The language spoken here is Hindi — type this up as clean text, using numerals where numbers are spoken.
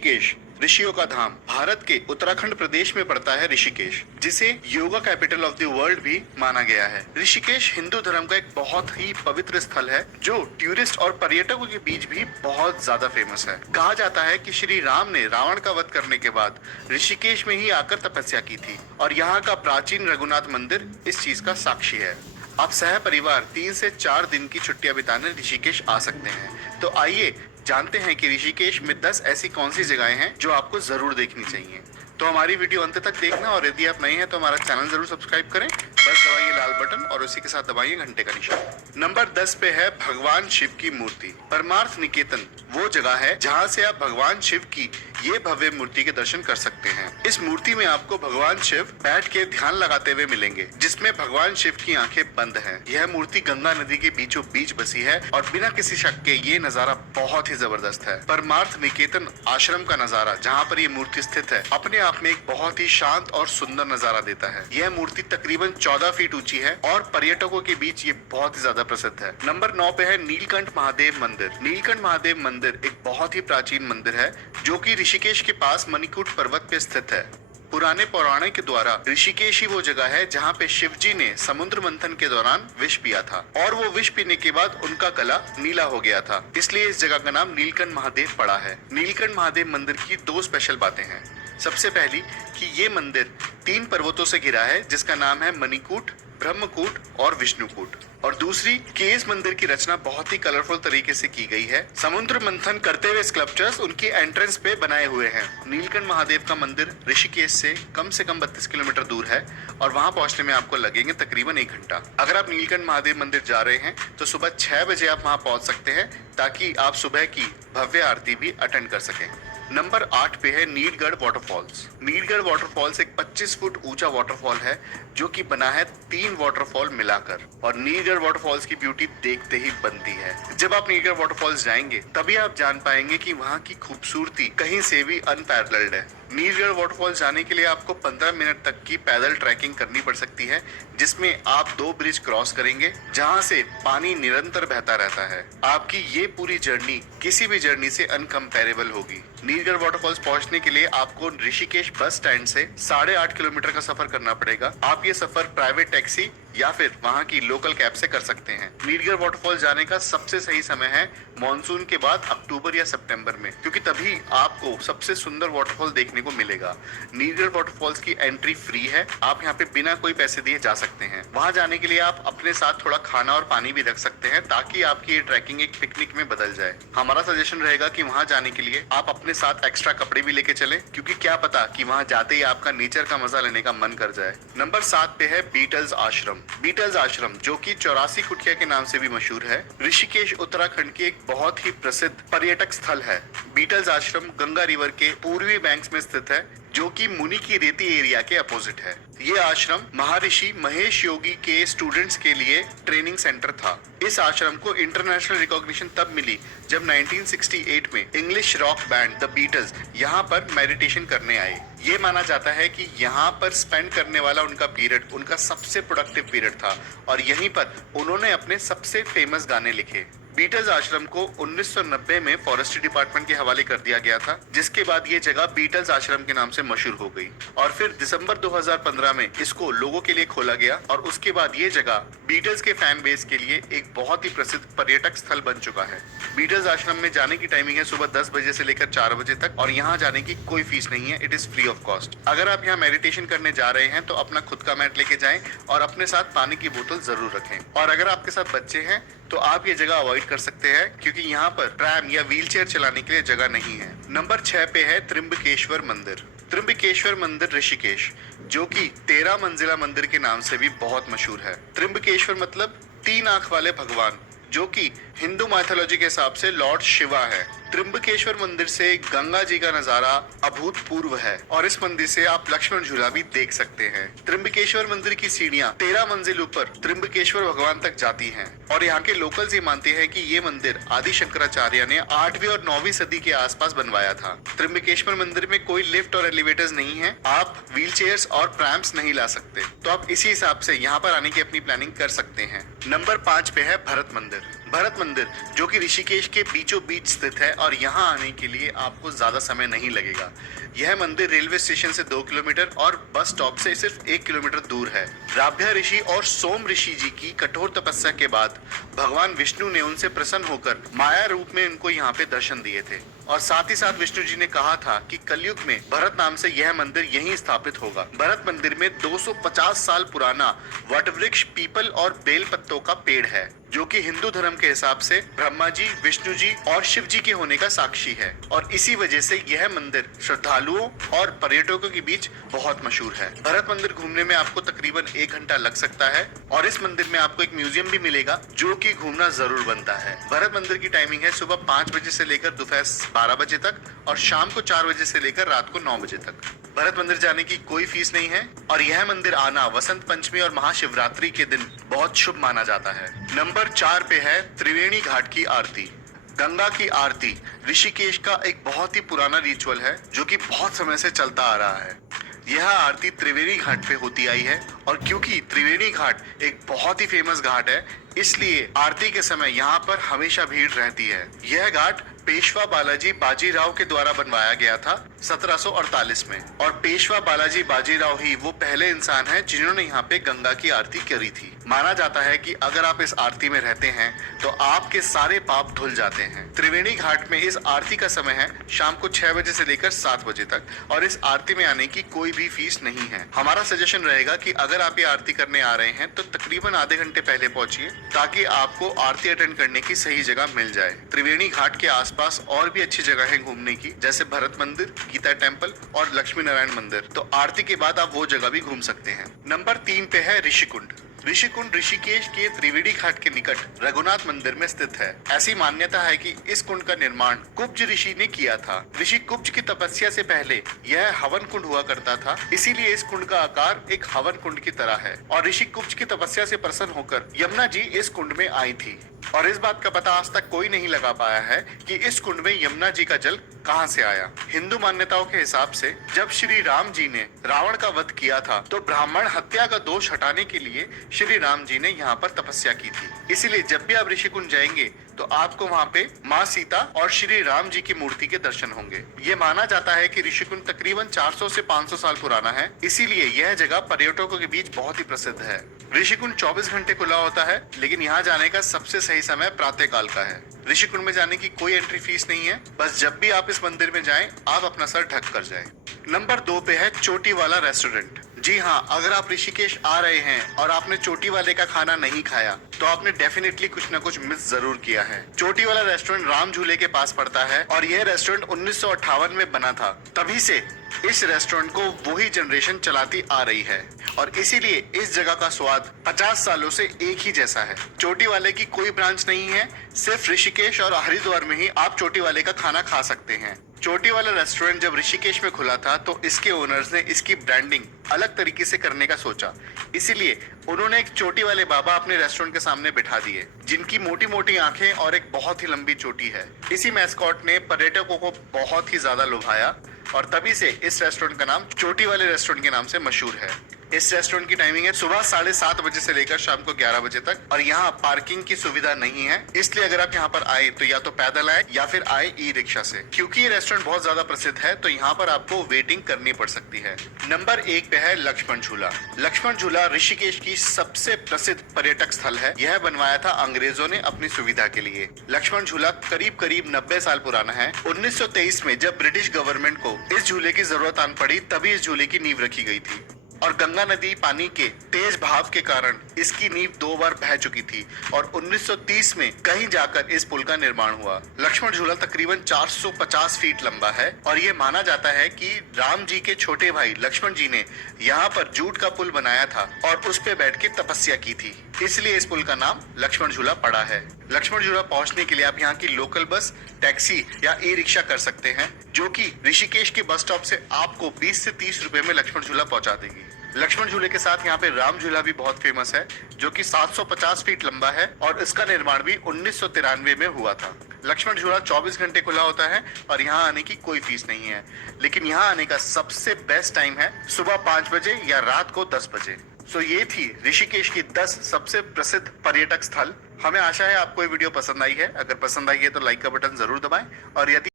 ऋषिकेश, ऋषियों का धाम। भारत के उत्तराखंड प्रदेश में पड़ता है ऋषिकेश, जिसे yoga capital of the world भी माना गया है। ऋषिकेश हिंदू धर्म का एक बहुत ही पवित्र स्थल है, जो टूरिस्ट और पर्यटकों के बीच भी बहुत ज्यादा फेमस है। कहा जाता है कि श्री राम ने रावण का वध करने के बाद ऋषिकेश में ही आकर तपस्या की थी, और यहाँ का प्राचीन रघुनाथ मंदिर इस चीज का साक्षी है। आप सह परिवार 3 से 4 दिन की छुट्टियां बिताने ऋषिकेश आ सकते हैं। तो आइए जानते हैं कि ऋषिकेश में 10 ऐसी कौन सी जगहें हैं जो आपको जरूर देखनी चाहिए। तो हमारी वीडियो अंत तक देखना, और यदि आप नए हैं तो हमारा चैनल जरूर सब्सक्राइब करें। बस दबाइए लाल बटन और उसी के साथ दबाइए घंटे का निशान। नंबर 10 पे है भगवान शिव की मूर्ति। परमार्थ निकेतन वो जगह है जहाँ से आप भगवान शिव की ये भव्य मूर्ति के दर्शन कर सकते हैं। इस मूर्ति में आपको भगवान शिव बैठ के ध्यान लगाते हुए मिलेंगे, जिसमें भगवान शिव की आंखें बंद हैं। यह मूर्ति गंगा नदी के बीचों बीच बसी है, और बिना किसी शक के ये नजारा बहुत ही जबरदस्त है। परमार्थ निकेतन आश्रम का नजारा, जहाँ पर ये मूर्ति स्थित है, अपने आप में एक बहुत ही शांत और सुंदर नजारा देता है। यह मूर्ति तकरीबन 14 फीट ऊंची है, और पर्यटकों के बीच ये बहुत ही ज्यादा प्रसिद्ध है। नंबर 9 पे है नीलकंठ महादेव मंदिर। नीलकंठ महादेव मंदिर एक बहुत ही प्राचीन मंदिर है, जो कि ऋषिकेश के पास मणिकूट पर्वत पे स्थित है। पुराने पौराणिक के द्वारा ऋषिकेश ही वो जगह है जहाँ पे शिव जी ने समुद्र मंथन के दौरान विष पिया था, और वो विष पीने के बाद उनका गला नीला हो गया था। इसलिए इस जगह का नाम नीलकंठ महादेव पड़ा है। नीलकंठ महादेव मंदिर की 2 स्पेशल बातें हैं। सबसे पहली कि ये मंदिर 3 पर्वतों से घिरा है, जिसका नाम है मणिकूट, ब्रह्मकूट और विष्णुकूट। और दूसरी कि इस मंदिर की रचना बहुत ही कलरफुल तरीके से की गई है। समुद्र मंथन करते हुए स्कल्पचर्स उनकी एंट्रेंस पे बनाए हुए हैं। नीलकंठ महादेव का मंदिर ऋषिकेश से कम 32 किलोमीटर दूर है, और वहां पहुंचने में आपको लगेंगे तकरीबन 1 घंटा। अगर आप नीलकंठ महादेव मंदिर जा रहे हैं तो सुबह 6 बजे आप वहां पहुंच सकते हैं, ताकि आप सुबह की भव्य आरती भी अटेंड कर सकें। नंबर 8 पे है नीलगढ़ वाटरफॉल्स। नीलगढ़ वाटरफॉल्स एक 25 फुट ऊंचा वाटरफॉल है, जो कि बना है 3 वाटरफॉल मिलाकर, और नीलगढ़ वाटरफॉल्स की ब्यूटी देखते ही बनती है। जब आप नीलगढ़ वाटरफॉल्स जाएंगे तभी आप जान पाएंगे कि वहाँ की खूबसूरती कहीं से भी अनपैरेलल्ड है। नीलगढ़ वाटरफॉल जाने के लिए आपको 15 मिनट तक की पैदल ट्रैकिंग करनी पड़ सकती है, जिसमें आप 2 ब्रिज क्रॉस करेंगे, जहां से पानी निरंतर बहता रहता है। आपकी ये पूरी जर्नी किसी भी जर्नी से अनकंपेरेबल होगी। नीलगढ़ वाटरफॉल्स पहुंचने के लिए आपको ऋषिकेश बस स्टैंड से 8.5 किलोमीटर का सफर करना पड़ेगा। आप ये सफर प्राइवेट टैक्सी या फिर वहाँ की लोकल कैब से कर सकते हैं। नीलगढ़ वाटरफॉल जाने का सबसे सही समय है मॉनसून के बाद अक्टूबर या सितंबर में, क्योंकि तभी आपको सबसे सुंदर वाटरफॉल देखने को मिलेगा। नीलगढ़ वाटरफॉल्स की एंट्री फ्री है, आप यहाँ पे बिना कोई पैसे दिए जा सकते हैं। वहाँ जाने के लिए आप अपने साथ थोड़ा खाना और पानी भी रख सकते हैं, ताकि आपकी ये ट्रैकिंग एक पिकनिक में बदल जाए। हमारा सजेशन रहेगा कि वहाँ जाने के लिए आप अपने साथ एक्स्ट्रा कपड़े भी लेके चले, क्योंकि क्या पता कि वहाँ जाते ही आपका नेचर का मजा लेने का मन कर जाए। नंबर 7 पे है बीटल्स आश्रम। बीटल्स आश्रम, जो कि 84 कुटिया के नाम से भी मशहूर है, ऋषिकेश उत्तराखंड की एक बहुत ही प्रसिद्ध पर्यटक स्थल है। बीटल्स आश्रम गंगा रिवर के पूर्वी बैंक्स में स्थित है, जो कि मुनि की रेती एरिया के अपोजिट है। ये आश्रम महर्षि महेश योगी के स्टूडेंट्स के लिए ट्रेनिंग सेंटर था। इस आश्रम को इंटरनेशनल रिकॉग्निशन तब मिली जब 1968 में English rock band the Beatles यहाँ पर मेडिटेशन करने आए। ये माना जाता है कि यहाँ पर स्पेंड करने वाला उनका पीरियड उनका सबसे प्रोडक्टिव पीरियड था, और यहीं पर उन्होंने अपने सबसे फेमस गाने लिखे। बीटल्स आश्रम को 1990 में फॉरेस्ट्री डिपार्टमेंट के हवाले कर दिया गया था, जिसके बाद ये जगह बीटल्स आश्रम के नाम से मशहूर हो गई, और फिर दिसंबर 2015 में इसको लोगों के लिए खोला गया, और उसके बाद ये जगह बीटल्स के फैन बेस के लिए एक बहुत ही प्रसिद्ध पर्यटक स्थल बन चुका है। बीटल्स आश्रम में जाने की टाइमिंग है सुबह 10 बजे से लेकर 4 बजे तक, और यहाँ जाने की कोई फीस नहीं है, it is free of cost. अगर आप यहाँ मेडिटेशन करने जा रहे हैं तो अपना खुद का मैट लेके जाएं, और अपने साथ पानी की बोतल जरूर रखें। और अगर आपके साथ बच्चे हैं तो आप ये जगह अवॉइड कर सकते हैं, क्योंकि यहाँ पर ट्रैम या व्हीलचेयर चलाने के लिए जगह नहीं है। नंबर 6 पे है त्र्यंबकेश्वर मंदिर। त्र्यंबकेश्वर मंदिर ऋषिकेश, जो कि 13 मंजिला मंदिर के नाम से भी बहुत मशहूर है। त्र्यंबकेश्वर मतलब 3 आंख वाले भगवान, जो कि हिंदू माइथोलॉजी के हिसाब से लॉर्ड शिवा है। त्र्यंबकेश्वर मंदिर से गंगा जी का नजारा अभूतपूर्व है, और इस मंदिर से आप लक्ष्मण झूला भी देख सकते हैं। त्र्यंबकेश्वर मंदिर की सीढ़ियां 13 मंजिल ऊपर त्र्यंबकेश्वर भगवान तक जाती हैं, और यहाँ के लोकल्स ये मानते हैं कि ये मंदिर आदि शंकराचार्य ने 8वीं और 9वीं सदी के आसपास बनवाया था। त्र्यंबकेश्वर मंदिर में कोई लिफ्ट और एलिवेटर्स नहीं है, आप व्हील चेयर्स और प्रैम्प्स नहीं ला सकते, तो आप इसी हिसाब से यहाँ पर आने की अपनी प्लानिंग कर सकते हैं। नंबर 5 पे है भरत मंदिर। भरत मंदिर जो कि ऋषिकेश के बीचों बीच स्थित है और यहाँ आने के लिए आपको ज्यादा समय नहीं लगेगा। यह मंदिर रेलवे स्टेशन से 2 किलोमीटर और बस स्टॉप से सिर्फ 1 किलोमीटर दूर है। राभ्या ऋषि और सोम ऋषि जी की कठोर तपस्या के बाद भगवान विष्णु ने उनसे प्रसन्न होकर माया रूप में उनको यहाँ पे दर्शन दिए थे और साथ ही साथ विष्णु जी ने कहा था कि कलयुग में भरत नाम से यह मंदिर यहीं स्थापित होगा। भरत मंदिर में 250 साल पुराना वटवृक्ष, पीपल और बेल पत्तों का पेड़ है जो कि हिंदू धर्म के हिसाब से ब्रह्मा जी, विष्णु जी और शिव जी के होने का साक्षी है और इसी वजह से यह मंदिर श्रद्धालुओं और पर्यटकों के बीच बहुत मशहूर है। भरत मंदिर घूमने में आपको तकरीबन 1 घंटा लग सकता है और इस मंदिर में आपको एक म्यूजियम भी मिलेगा जो कि घूमना जरूर बनता है। भरत मंदिर की टाइमिंग है सुबह 5 बजे से लेकर दोपहर 12 बजे तक और शाम को 4 बजे से लेकर रात को 9 बजे तक। भरत मंदिर जाने की कोई फीस नहीं है और यह मंदिर आना वसंत पंचमी और महाशिवरात्रि के दिन बहुत शुभ माना जाता है। नंबर 4 पे है त्रिवेणी घाट की आरती। गंगा की आरती ऋषिकेश का एक बहुत ही पुराना रिचुअल है जो कि बहुत समय से चलता आ रहा है। यह आरती त्रिवेणी घाट पे होती आई है और क्योंकि त्रिवेणी घाट एक बहुत ही फेमस घाट है इसलिए आरती के समय यहाँ पर हमेशा भीड़ रहती है। यह घाट पेशवा बालाजी बाजीराव के द्वारा बनवाया गया था 1748 में और पेशवा बालाजी बाजीराव ही वो पहले इंसान हैं जिन्होंने यहाँ पे गंगा की आरती करी थी। माना जाता है कि अगर आप इस आरती में रहते हैं तो आपके सारे पाप धुल जाते हैं। त्रिवेणी घाट में इस आरती का समय है शाम को 6 बजे से लेकर 7 बजे तक और इस आरती में आने की कोई भी फीस नहीं है। हमारा सजेशन रहेगा कि अगर आप ये आरती करने आ रहे हैं तो तकरीबन आधे घंटे पहले पहुंचिए ताकि आपको आरती अटेंड करने की सही जगह मिल जाए। त्रिवेणी घाट के आसपास और भी अच्छी जगह है घूमने की जैसे भरत मंदिर, गीता टेम्पल और लक्ष्मी नारायण मंदिर, तो आरती के बाद आप वो जगह भी घूम सकते हैं। नंबर 3 पे है ऋषिकुंड। ऋषिकुंड ऋषिकेश के त्रिवेणी घाट के निकट रघुनाथ मंदिर में स्थित है। ऐसी मान्यता है कि इस कुंड का निर्माण कुब्ज ऋषि ने किया था। ऋषि कुब्ज की तपस्या से पहले यह हवन कुंड हुआ करता था, इसीलिए इस कुंड का आकार एक हवन कुंड की तरह है और ऋषि कुब्ज की तपस्या से प्रसन्न होकर यमुना जी इस कुंड में आई थी और इस बात का पता आज तक कोई नहीं लगा पाया है कि इस कुंड में यमुना जी का जल कहां से आया। हिंदू मान्यताओं के हिसाब से जब श्री राम जी ने रावण का वध किया था तो ब्राह्मण हत्या का दोष हटाने के लिए श्री राम जी ने यहाँ पर तपस्या की थी। इसीलिए जब भी आप ऋषिकुंड जाएंगे तो आपको वहाँ पे माँ सीता और श्री राम जी की मूर्ति के दर्शन होंगे। ये माना जाता है कि ऋषिकुंड तकरीबन 400 से 500 साल पुराना है, इसीलिए यह जगह पर्यटकों के बीच बहुत ही प्रसिद्ध है। ऋषिकुंड 24 घंटे खुला होता है लेकिन यहाँ जाने का सबसे सही समय प्रातः काल का है। ऋषिकुंड में जाने की कोई एंट्री फीस नहीं है, बस जब भी आप इस मंदिर में जाएं आप अपना सर ढक कर जाएं। नंबर 2 पे है चोटी वाला रेस्टोरेंट। जी हाँ, अगर आप ऋषिकेश आ रहे हैं और आपने चोटी वाले का खाना नहीं खाया तो आपने डेफिनेटली कुछ न कुछ मिस जरूर किया है। चोटी वाला रेस्टोरेंट राम झूले के पास पड़ता है और यह रेस्टोरेंट 1958 में बना था। तभी से इस रेस्टोरेंट को वही जनरेशन चलाती आ रही है और इसीलिए इस जगह का स्वाद 50 सालों से एक ही जैसा है। चोटी वाले की कोई ब्रांच नहीं है, सिर्फ ऋषिकेश और हरिद्वार में ही आप चोटी वाले का खाना खा सकते हैं। चोटी वाला रेस्टोरेंट जब ऋषिकेश में खुला था तो इसके ओनर्स ने इसकी ब्रांडिंग अलग तरीके से करने का सोचा, इसीलिए उन्होंने एक चोटी वाले बाबा अपने रेस्टोरेंट के सामने बिठा दिए जिनकी मोटी मोटी आंखें और एक बहुत ही लंबी चोटी है। इसी मैस्कॉट ने पर्यटकों को बहुत ही ज्यादा लुभाया और तभी से इस रेस्टोरेंट का नाम चोटी वाले रेस्टोरेंट के नाम से मशहूर है। इस रेस्टोरेंट की टाइमिंग है सुबह 7:30 बजे से लेकर शाम को 11 बजे तक और यहाँ पार्किंग की सुविधा नहीं है, इसलिए अगर आप यहाँ पर आए तो या तो पैदल आए या फिर आए ई रिक्शा से। क्योंकि ये रेस्टोरेंट बहुत ज्यादा प्रसिद्ध है तो यहाँ पर आपको वेटिंग करनी पड़ सकती है। नंबर 1 पे है लक्ष्मण झूला। लक्ष्मण झूला ऋषिकेश की सबसे प्रसिद्ध पर्यटक स्थल है। यह बनवाया था अंग्रेजों ने अपनी सुविधा के लिए। लक्ष्मण झूला करीब 90 साल पुराना है। 1923 में जब ब्रिटिश गवर्नमेंट को इस झूले की जरूरत आन पड़ी तभी इस झूले की नींव रखी गई थी और गंगा नदी पानी के तेज बहाव के कारण इसकी नींव 2 बार बह चुकी थी और 1930 में कहीं जाकर इस पुल का निर्माण हुआ। लक्ष्मण झूला तकरीबन 450 फीट लंबा है और ये माना जाता है कि राम जी के छोटे भाई लक्ष्मण जी ने यहाँ पर जूट का पुल बनाया था और उस पे बैठ के तपस्या की थी, इसलिए इस पुल का नाम लक्ष्मण झूला पड़ा है। लक्ष्मण झूला पहुंचने के लिए आप यहाँ की लोकल बस, टैक्सी या ई रिक्शा कर सकते हैं जो कि ऋषिकेश के बस स्टॉप से आपको 20 से 30 रुपए में लक्ष्मण झूला पहुंचा देगी। लक्ष्मण झूले के साथ यहाँ पे राम झूला भी बहुत फेमस है जो कि 750 फीट लंबा है और इसका निर्माण भी 1993 में हुआ था। लक्ष्मण झूला 24 घंटे खुला होता है और यहाँ आने की कोई फीस नहीं है, लेकिन यहाँ आने का सबसे बेस्ट टाइम है सुबह 5 बजे या रात को 10 बजे। सो ये थी ऋषिकेश की 10 सबसे प्रसिद्ध पर्यटक स्थल। हमें आशा है आपको ये वीडियो पसंद आई है। अगर पसंद आई है तो लाइक का बटन जरूर दबाएं और यदि